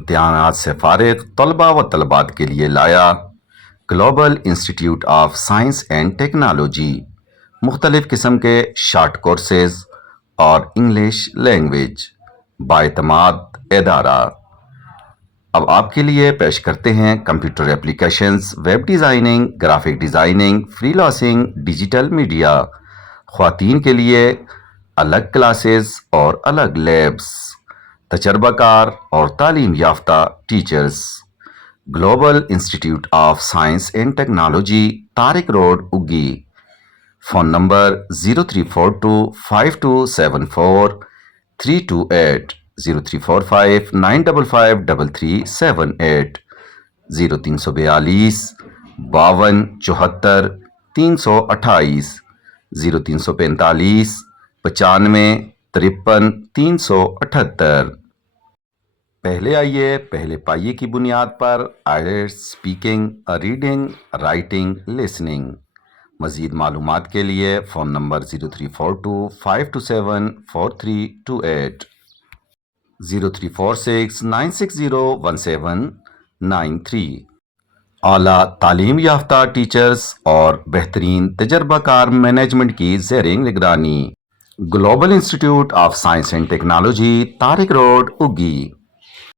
امتحانات سے فارغ طلباء و طلبات کے لیے لایا global institute of science and technology مختلف قسم کے شارٹ کورسز اور انگلش لینگویج باعتماد ادارہ۔ اب آپ کے لیے پیش کرتے ہیں computer applications, web designing, graphic designing, free lancing, digital media, خواتین کے لیے الگ کلاسز اور الگ لیبس، تجربہ کار اور تعلیم یافتہ teachers. Global institute of science and technology, Tariq road, اگی۔ Phone number 03425274 328 0345553378 0342 52 74 328 0345 95 53 378۔ پہلے آئیے پہلے پائیے کی بنیاد پر آئیلیٹس اسپیکنگ، ریڈنگ، رائٹنگ، لسننگ۔ مزید معلومات کے لیے فون نمبر 03425274 0346 9601793۔ اعلیٰ تعلیم یافتہ ٹیچرز اور بہترین تجربہ کار مینجمنٹ کی زیر نگرانی۔ Global institute of science and technology, Tariq road, اگی۔